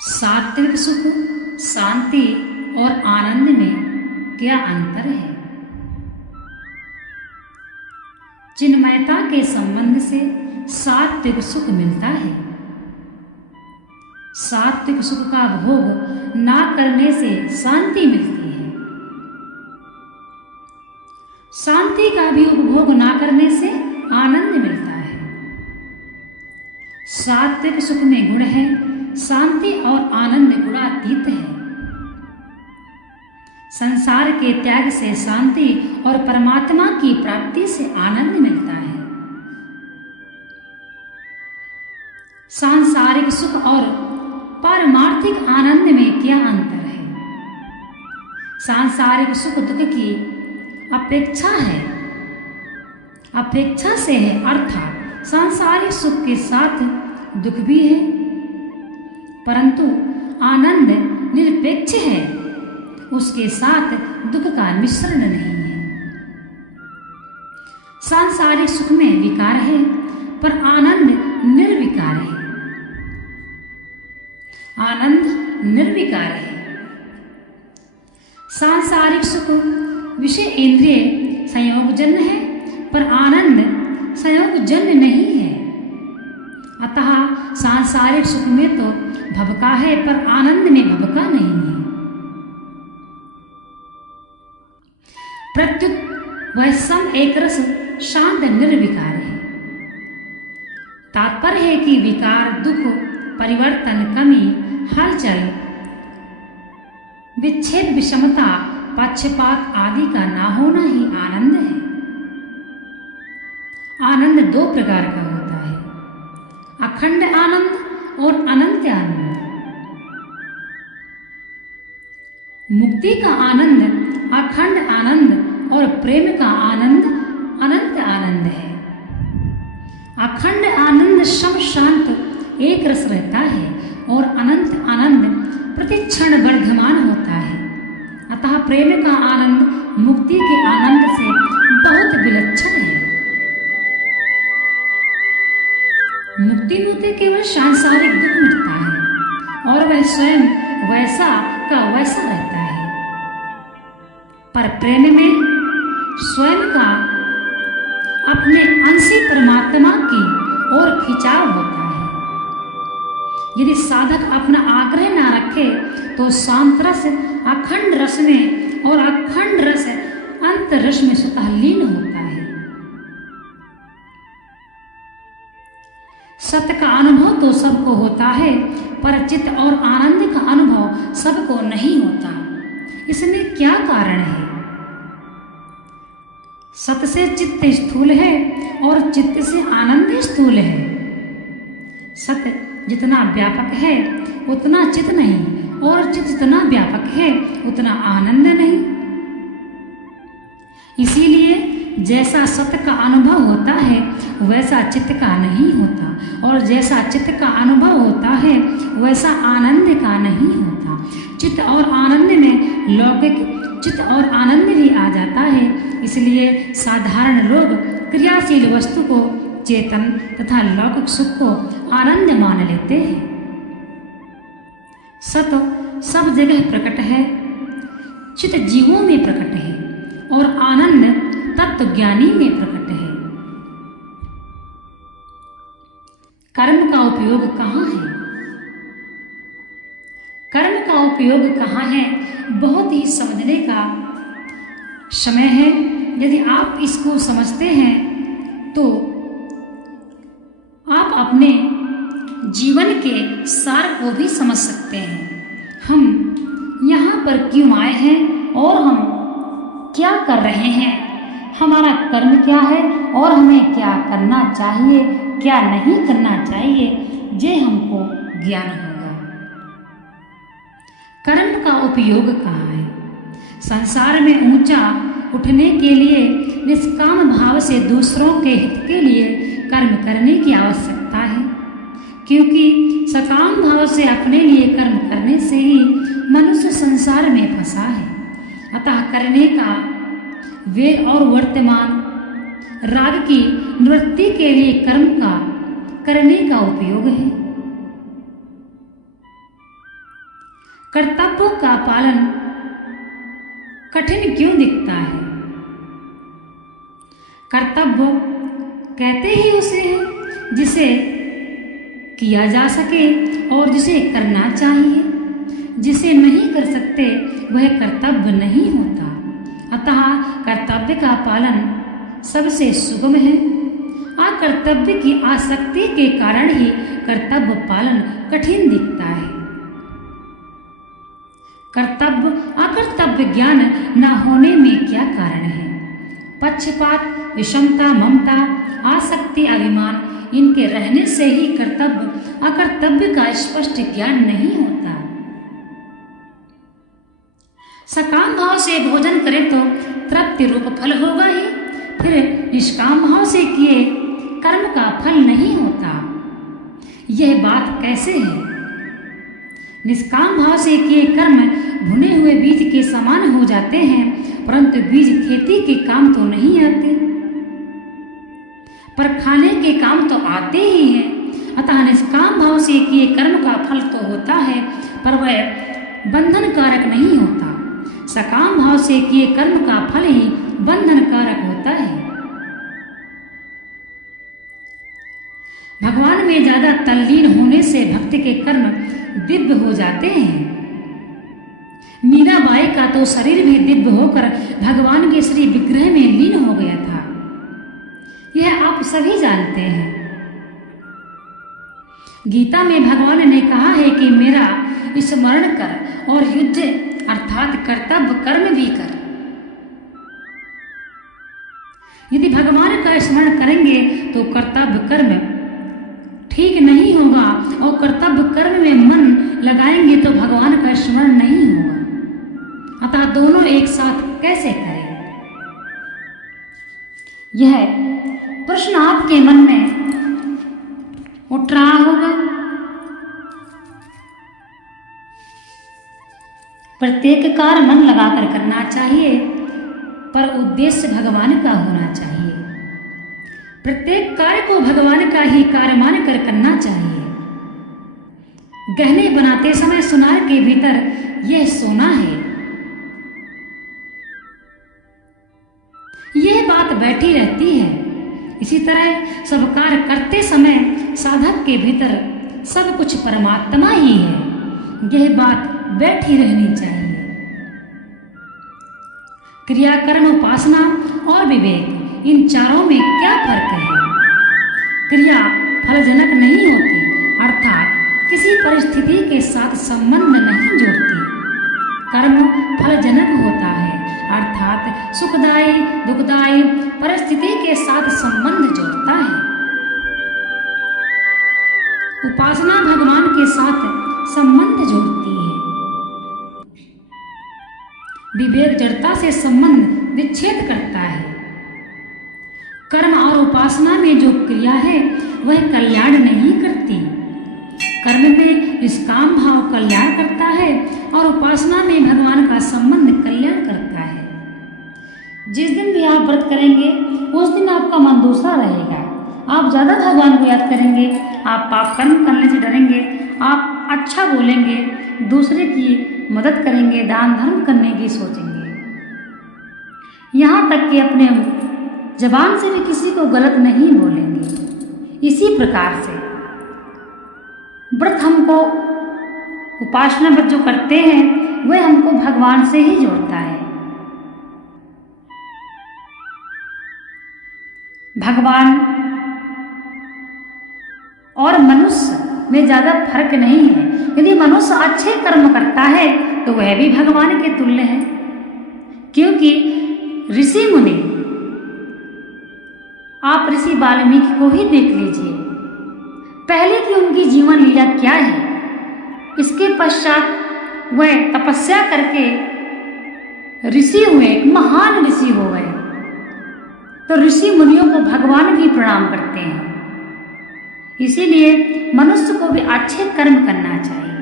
सात्विक सुख, शांति और आनंद में क्या अंतर है? चिन्मयता के संबंध से सात्विक सुख मिलता है। सात्विक सुख का भोग ना करने से शांति मिलती है। शांति का भी उपभोग ना करने से आनंद मिलता है। सात्विक सुख में गुण है, शांति और आनंद गुणातीत है। संसार के त्याग से शांति और परमात्मा की प्राप्ति से आनंद मिलता है। सांसारिक सुख और पारमार्थिक आनंद में क्या अंतर है? सांसारिक सुख दुख की अपेक्षा है, अपेक्षा से है, अर्थात सांसारिक सुख के साथ दुख भी है, परंतु आनंद निरपेक्ष है, उसके साथ दुख का मिश्रण नहीं है। सांसारिक सुख में विकार है, पर आनंद निर्विकार है। आनंद निर्विकार है। सांसारिक सुख विषय इंद्रिय संयोगजन्य है, पर आनंद संयोगजन्य नहीं है। अतः सांसारिक सुख में तो भवका है, पर आनंद में भवका नहीं है। प्रत्युत वह सम एक रस शांत निर्विकार है। तात्पर्य है कि विकार, दुख, परिवर्तन, कमी, हलचल, विच्छेद, विषमता, पक्षपात आदि का ना होना ही आनंद है। आनंद दो प्रकार का होता है, अखंड आनंद और अनंत आनंद। मुक्ति का आनंद अखंड आनंद और प्रेम का आनंद अनंत आनंद है। अखंड आनंद सब शांत एक रस रहता है और अनंत आनंद प्रतिक्षण वर्धमान होता है। अतः प्रेम का आनंद मुक्ति के आनंद से बहुत विलक्षण है। मुक्ति में तो केवल सांसारिक दुख मिटता है और वह स्वयं वैसा का वैसा रहता है, पर प्रेम में स्वयं का अपने अंशी परमात्मा की ओर खिंचाव होता है। यदि साधक अपना आग्रह ना रखे तो शांत रस अखंड रस में और अखंड रस अंत रस में स्वतः लीन होता है। सत्य का अनुभव तो सबको होता है, पर चित्त और आनंद का अनुभव सबको नहीं होता। इसमें क्या कारण है? सत्य से चित्त स्थूल है और चित्त से आनंद स्थूल है। सत्य जितना व्यापक है उतना चित्त नहीं, और चित्त जितना व्यापक है उतना आनंद नहीं। इसीलिए जैसा सत्य का अनुभव होता है वैसा चित्त का नहीं होता, और जैसा चित्त का अनुभव होता है वैसा आनंद का नहीं होता। चित्त और आनंद में लौकिक चित्त और आनंद भी आ जाता है। इसलिए साधारण लोग क्रियाशील वस्तु को चेतन तथा लौकिक सुख को आनंद मान लेते हैं। सत्य सब जगह प्रकट है, चित्त जीवों में प्रकट है और आनंद तत्व ज्ञानी में प्रकट है। कर्म का उपयोग कहाँ है? कर्म का उपयोग कहाँ है? बहुत ही समझने का समय है। यदि आप इसको समझते हैं तो आप अपने जीवन के सार को भी समझ सकते हैं। हम यहाँ पर क्यों आए हैं और हम क्या कर रहे हैं, हमारा कर्म क्या है और हमें क्या करना चाहिए, क्या नहीं करना चाहिए, ये हमको ज्ञान होगा। कर्म का उपयोग कहाँ है? संसार में ऊंचा उठने के लिए निष्काम भाव से दूसरों के हित के लिए कर्म करने की आवश्यकता है, क्योंकि सकाम भाव से अपने लिए कर्म करने से ही मनुष्य संसार में फंसा है। अतः करने का वेद और वर्तमान राग की निवृत्ति के लिए कर्म का करने का उपयोग है। कर्तव्यों का पालन कठिन क्यों दिखता है? कर्तव्य कहते ही उसे है जिसे किया जा सके और जिसे करना चाहिए। जिसे नहीं कर सकते वह कर्तव्य नहीं होता। अतः कर्तव्य का पालन सबसे सुगम है। अकर्तव्य की आसक्ति के कारण ही कर्तव्य पालन कठिन दिखता है। कर्तव्य अकर्तव्य ज्ञान न होने में क्या कारण है? पक्षपात, विषमता, ममता, आसक्ति, अभिमान, इनके रहने से ही कर्तव्य अकर्तव्य का स्पष्ट ज्ञान नहीं होता। सकाम भाव से भोजन करें तो तृप्ति रूप फल होगा ही, फिर निष्काम भाव से किए कर्म का फल नहीं होता। यह बात कैसे है? निष्काम भाव से किए कर्म भुने हुए बीज के समान हो जाते हैं, परंतु बीज खेती के काम तो नहीं आते, पर खाने के काम तो आते ही हैं। अतः निष्काम भाव से किए कर्म का फल तो होता है, पर वह बंधन कारक नहीं होता। सकाम भाव से किए कर्म का फल ही बंधन कारक होता है। भगवान में ज्यादा तल्लीन होने से भक्ति के कर्म दिव्य हो जाते हैं। मीराबाई का तो शरीर भी दिव्य होकर भगवान के श्री विग्रह में लीन हो गया था। यह आप सभी जानते हैं। गीता में भगवान ने कहा है कि मेरा स्मरण कर और युद्ध अर्थात कर्तव्य कर्म भी कर। यदि भगवान का स्मरण करेंगे तो कर्तव्य कर्म ठीक नहीं होगा, और कर्तव्य कर्म में मन लगाएंगे तो भगवान का स्मरण नहीं होगा। अतः दोनों एक साथ कैसे करें? यह प्रश्न आपके मन में उठ रहा होगा। प्रत्येक कार्य मन लगाकर करना चाहिए, पर उद्देश्य भगवान का होना चाहिए। प्रत्येक कार्य को भगवान का ही कार्य मानकर करना चाहिए। गहने बनाते समय सुनार के भीतर यह सोना है, यह बात बैठी रहती है। इसी तरह सब कार्य करते समय साधक के भीतर सब कुछ परमात्मा ही है, यह बात बैठी रहनी चाहिए। क्रिया, कर्म, उपासना और विवेक, इन चारों में क्या फर्क है? क्रिया फलजनक नहीं होती, अर्थात किसी परिस्थिति के साथ संबंध नहीं जोड़ती। कर्म फलजनक होता है, अर्थात सुखदायी दुखदायी परिस्थिति के साथ संबंध जोड़ता है। उपासना भगवान के साथ संबंध जोड़ती है। विवेक जड़ता से संबंध विच्छेद करता है। कर्म और उपासना में जो क्रिया है वह कल्याण नहीं करती। कर्म में निष्काम भाव कल्याण करता है और उपासना में भगवान का संबंध कल्याण करता है। जिस दिन भी आप व्रत करेंगे उस दिन आपका मन दूसरा रहेगा। आप ज्यादा भगवान को याद करेंगे, आप पाप कर्म करने से डरेंगे, आप अच्छा बोलेंगे, दूसरे की मदद करेंगे, दान धर्म करने की सोचेंगे। यहाँ तक कि अपने जबान से भी किसी को गलत नहीं बोलेंगे। इसी प्रकार से व्रत हमको उपासना व्रत जो करते हैं वह हमको भगवान से ही जोड़ता है। भगवान और मनुष्य में ज्यादा फर्क नहीं है। यदि मनुष्य अच्छे कर्म करता है तो वह भी भगवान के तुल्य है, क्योंकि ऋषि मुनि, आप ऋषि वाल्मीकि को ही देख लीजिए, पहले की उनकी जीवन लीला क्या है, इसके पश्चात वह तपस्या करके ऋषि हुए, एक महान ऋषि हो गए। तो ऋषि मुनियों को भगवान भी प्रणाम करते हैं। इसीलिए मनुष्य को भी अच्छे कर्म करना चाहिए।